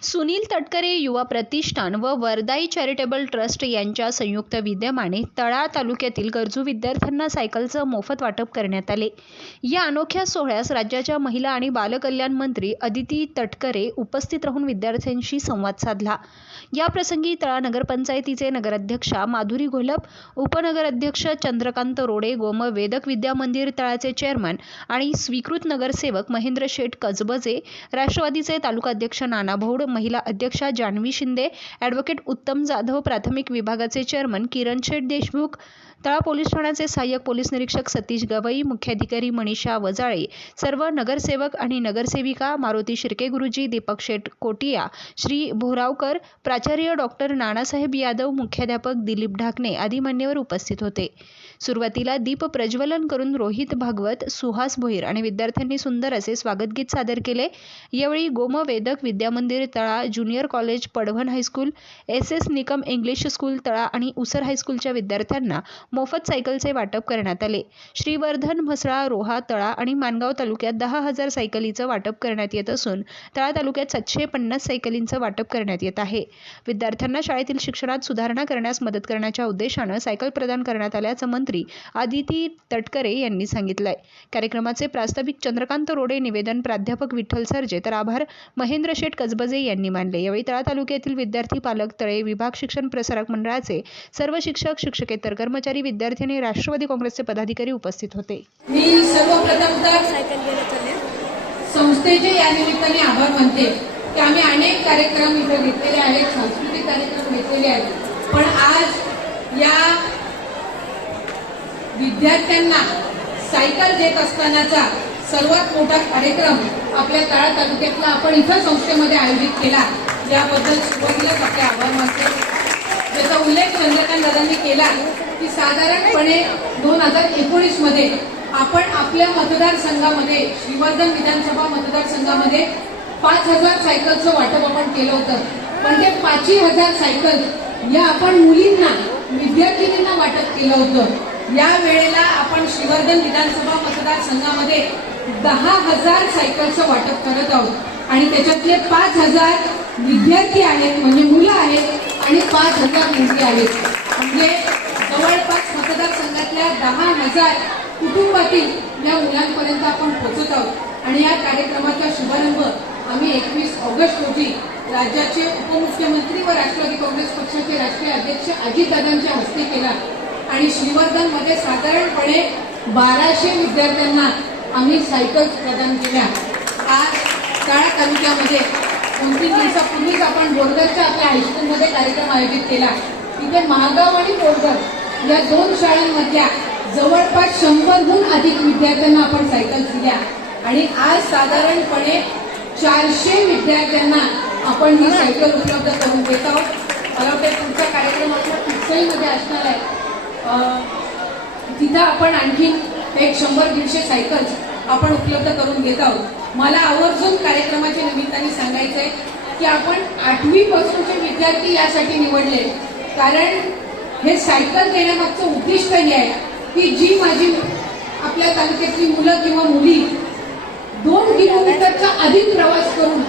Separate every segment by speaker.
Speaker 1: सुनील तटकरे युवा प्रतिष्ठान व वरदाई charitable trust यांच्या संयुक्त विद्यमाने तळा तालुक्यातील गरजू विद्यार्थ्यांना सायकलचं मोफत वाटप करण्यात आले. या अनोख्या सोहळ्यास राज्याच्या महिला आणि बालकल्याण मंत्री अदिती तटकरे उपस्थित राहून विद्यार्थ्यांशी संवाद साधला. या प्रसंगी तळा नगरपंचायतीचे नगराध्यक्षा माधुरी घोलप उपनगराध्यक्ष चंद्रकांत रोडे गोम वेदक विद्या मंदिर तळाचे चेअरमन आणि स्वीकृत नगरसेवक महेंद्र शेठ कजबजे राष्ट्रवादीचे तालुकाध्यक्ष नाना भौड महिला अध्यक्षा जान्हवी शिंदे ॲडव्होकेट उत्तम जाधव प्राथमिक विभागाचे चेअरमन किरण शेठ देशमुख तळा पोलीस ठाण्याचे सहाय्यक पोलीस निरीक्षक सतीश गवई मुख्याधिकारी मनीषा वजाळे सर्व नगरसेवक आणि नगरसेविका मारुती शिर्के गुरुजी दीपक शेठ कोटिया श्री भोरावकर प्राचार्य डॉक्टर नानासाहेब यादव मुख्याध्यापक दिलीप ढाकणे आदी मान्यवर उपस्थित होते. सुरुवातीला दीप प्रज्वलन करून रोहित भागवत सुहास भोईर आणि विद्यार्थ्यांनी सुंदर असे स्वागतगीत सादर केले. यावेळी Gomvedak Vidyamandir Tala junior college Padvan high school S S Nikam English school Tala आणि उसर हायस्कूलच्या विद्यार्थ्यांना मोफत सायकलचे वाटप करण्यात आले. श्रीवर्धन म्हसळा रोहा तळा आणि मानगाव तालुक्यात दहा हजार सायकलीचं वाटप करण्यात येत असून तळा तालुक्यात सातशे पन्नास सायकलींचं वाटप करण्यात येत आहे. विद्यार्थ्यांना शाळेतील शिक्षणात सुधारणा करण्यास मदत करण्याच्या उद्देशानं सायकल प्रदान करण्यात आल्याचं मंत्री आदिती तटकरे यांनी सांगितलंय. कार्यक्रमाचे प्रास्ताविक चंद्रकांत रोडे निवेदन प्राध्यापक विठ्ठल सरजे तर आभार. महेंद्र शेठ कसबजे यांनी मानले. यावेळी तळा तालुक्यातील विद्यार्थी पालक तळे विभाग शिक्षण प्रसारक मंडळाचे सर्व शिक्षक शिक्षकेतर कर्मचारी विद्यार्थी आणि राष्ट्रवादी काँग्रेसचे पदाधिकारी उपस्थित होते.
Speaker 2: मी सर्वप्रथम संस्थेचे या निमित्ताने आभार मानते की आम्ही अनेक कार्यक्रम इथे घेतलेले आहेत सांस्कृतिक कार्यक्रम घेतलेले आहेत. पण आज या विद्यार्थ्यांना सायकल देत असतानाचा सर्वात मोठा कार्यक्रम आपल्या तळा तालुक्यातला आपण इथं संस्थेमध्ये आयोजित केला. याबद्दल सुरुवातीलाच आपले आभार मानते. ज्याचा उल्लेख चंद्रकांत दादांनी केला की साधारणपणे दोन हजार एकोणीसमध्ये आपण आपल्या मतदारसंघामध्ये श्रीवर्धन विधानसभा मतदारसंघामध्ये पाच हजार सायकलचं वाटप आपण केलं होतं. पण ते पाचही हजार सायकल या आपण मुलींना विद्यार्थिनींना वाटप केलं होतं. या वेळेला आपण श्रीवर्धन विधानसभा मतदारसंघामध्ये दहा हजार सायकलचं वाटप करत आहोत. आणि त्याच्यातले पाच हजार विद्यार्थी आहेत म्हणजे मुलं आहेत आणि पाच हजार मुली आहेत. म्हणजे जवळपास मतदारसंघातल्या दहा हजार कुटुंबातील या मुलांपर्यंत आपण पोहोचत आहोत. आणि या कार्यक्रमाचा शुभारंभ आम्ही एकवीस ऑगस्ट रोजी राज्याचे उपमुख्यमंत्री व राष्ट्रवादी काँग्रेस पक्षाचे राष्ट्रीय अध्यक्ष अजितदादांच्या हस्ते केला. आणि श्रीवर्धनमध्ये साधारणपणे बाराशे विद्यार्थ्यांना आम्ही सायकल्स प्रदान केल्या. आज काळा तालुक्यामध्ये दोन तीन दिवसापूर्वीच आपण बोरगरच्या आपल्या हायस्कूलमध्ये कार्यक्रम आयोजित केला. तिथे महागाव आणि बोरगर या दोन शाळांमधल्या जवळपास शंभरहून अधिक विद्यार्थ्यांना आपण सायकल्स दिल्या. आणि आज साधारणपणे चारशे विद्यार्थ्यांना आपण ही सायकल उपलब्ध करून देत आहोत. मला वाटतं तुमचा कार्यक्रम आपला कुठचाहीमध्ये असणार आहे. तिथं आपण आणखी एक शंभर दीडशे सायकल्स आपण उपलब्ध करून घेत आहोत. मला आवर्जून कार्यक्रमाच्या निमित्ताने सांगायचं आहे की आपण आठवी पासूनचे विद्यार्थी यासाठी निवडले. कारण हे सायकल देण्यामागचं उद्दिष्ट हे आहे की जी माझी आपल्या तालुक्यातली मुलं किंवा मुली दोन किलोमीटरचा अधिक प्रवास करून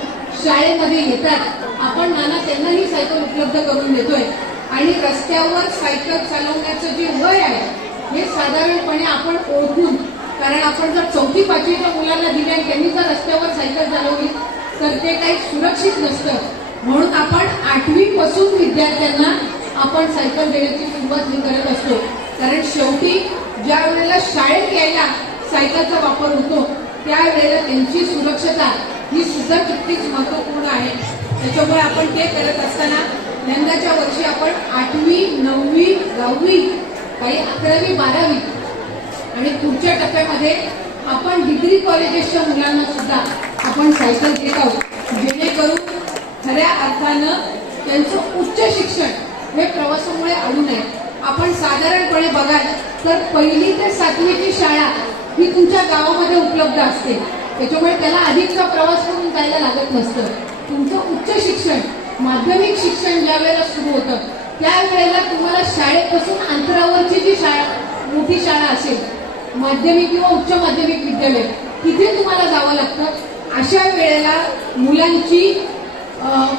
Speaker 2: शाळेमध्ये येतात आपण नाना त्यांनाही सायकल उपलब्ध करून देतोय. आणि रस्त्यावर सायकल चालवण्याचं जे वय आहे हे साधारणपणे आपण ओळखून कारण आपण जर चौथी पाचवीच्या मुलांना दिली आणि त्यांनी जर रस्त्यावर सायकल चालवली तर ते काही सुरक्षित नसतं. म्हणून आपण आठवीपासून विद्यार्थ्यांना आपण सायकल देण्याची सुरुवात करत असतो. कारण शेवटी ज्या वेळेला शाळेत यायला सायकलचा वापर होतो त्यावेळेला त्यांची सुरक्षता ही सुद्धा तितकीच महत्त्वपूर्ण आहे. त्याच्यामुळे आपण ते करत असताना यंदाच्या वर्षी आपण आठवी नववी दहावी काही अकरावी बारावी. आणि पुढच्या टप्प्यामध्ये आपण डिग्री कॉलेजेसच्या मुलांना सुद्धा आपण सायकल देत आहोत. जेणेकरून खऱ्या अर्थानं त्यांचं उच्च शिक्षण हे प्रवासामुळे अडू नये. आपण साधारणपणे बघाल तर पहिली ते सातवीची शाळा ही तुमच्या गावामध्ये उपलब्ध असते. त्याच्यामुळे त्याला अधिकचा प्रवास करून जायला लागत नसतं. तुमचं उच्च शिक्षण माध्यमिक शिक्षण ज्या वेळेला सुरू होतं त्यावेळेला तुम्हाला शाळेपासून अंतरावरची जी शाळा मोठी शाळा असेल माध्यमिक किंवा उच्च माध्यमिक विद्यालय तिथे तुम्हाला जावं लागतं. अशा वेळेला मुलांची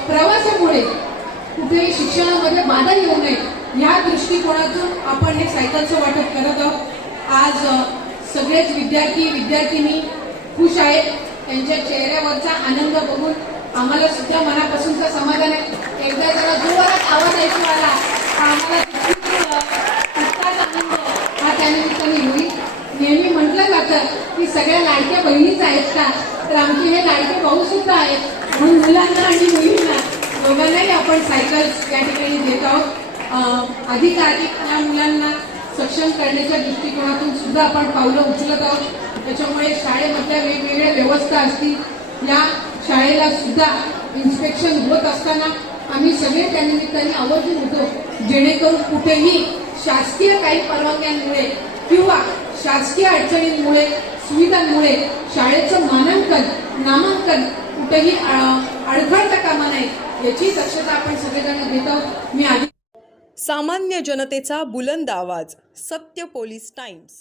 Speaker 2: प्रवासामुळे कुठेही शिक्षणामध्ये बाधा येऊ नये या दृष्टिकोनातून आपण हे सायकलचं वाटप करत आहोत. आज सगळेच विद्यार्थी विद्यार्थिनी खुश आहेत. त्यांच्या चेहऱ्यावरचा आनंद बघून आम्हाला सुद्धा मनापासूनचं समाधान आहे. एकदा जरा जोरात आवाज ऐकू आला तर आम्हाला तितकाच आनंद. हा त्यानिमित्ताने होईल नेहमी म्हटलं जातं की सगळ्या लाडक्या बहिणीच आहेत का? तर आमचे हे लाडके भाऊ सुद्धा आहेत. म्हणून मुलांना आणि मुलींना दोघांनाही आपण सायकल या ठिकाणी देत आहोत. अं, अधिकाधिक या मुलांना सक्षम करण्याच्या दृष्टिकोनातून सुद्धा आपण पावलं उचलत आहोत. त्याच्यामुळे शाळेमधल्या वेगवेगळ्या व्यवस्था असतील. या शाळेला सुद्धा इन्स्पेक्शन होत असताना आम्ही सगळे त्या निमित्ताने आवर्जून होतो जेणेकरून कुठेही शासकीय काही परवानग्यांमुळे किंवा शासकीय अडचणींमुळे सुविधांमुळे शाळेचं मानांकन नामांकन कुठेही अ, अडखळता कामा नाही याची दक्षता आपण सगळेजण घेत आहोत. मी आधी
Speaker 3: सामान्य जनतेचा बुलंद आवाज सत्य पोलीस टाइम्स.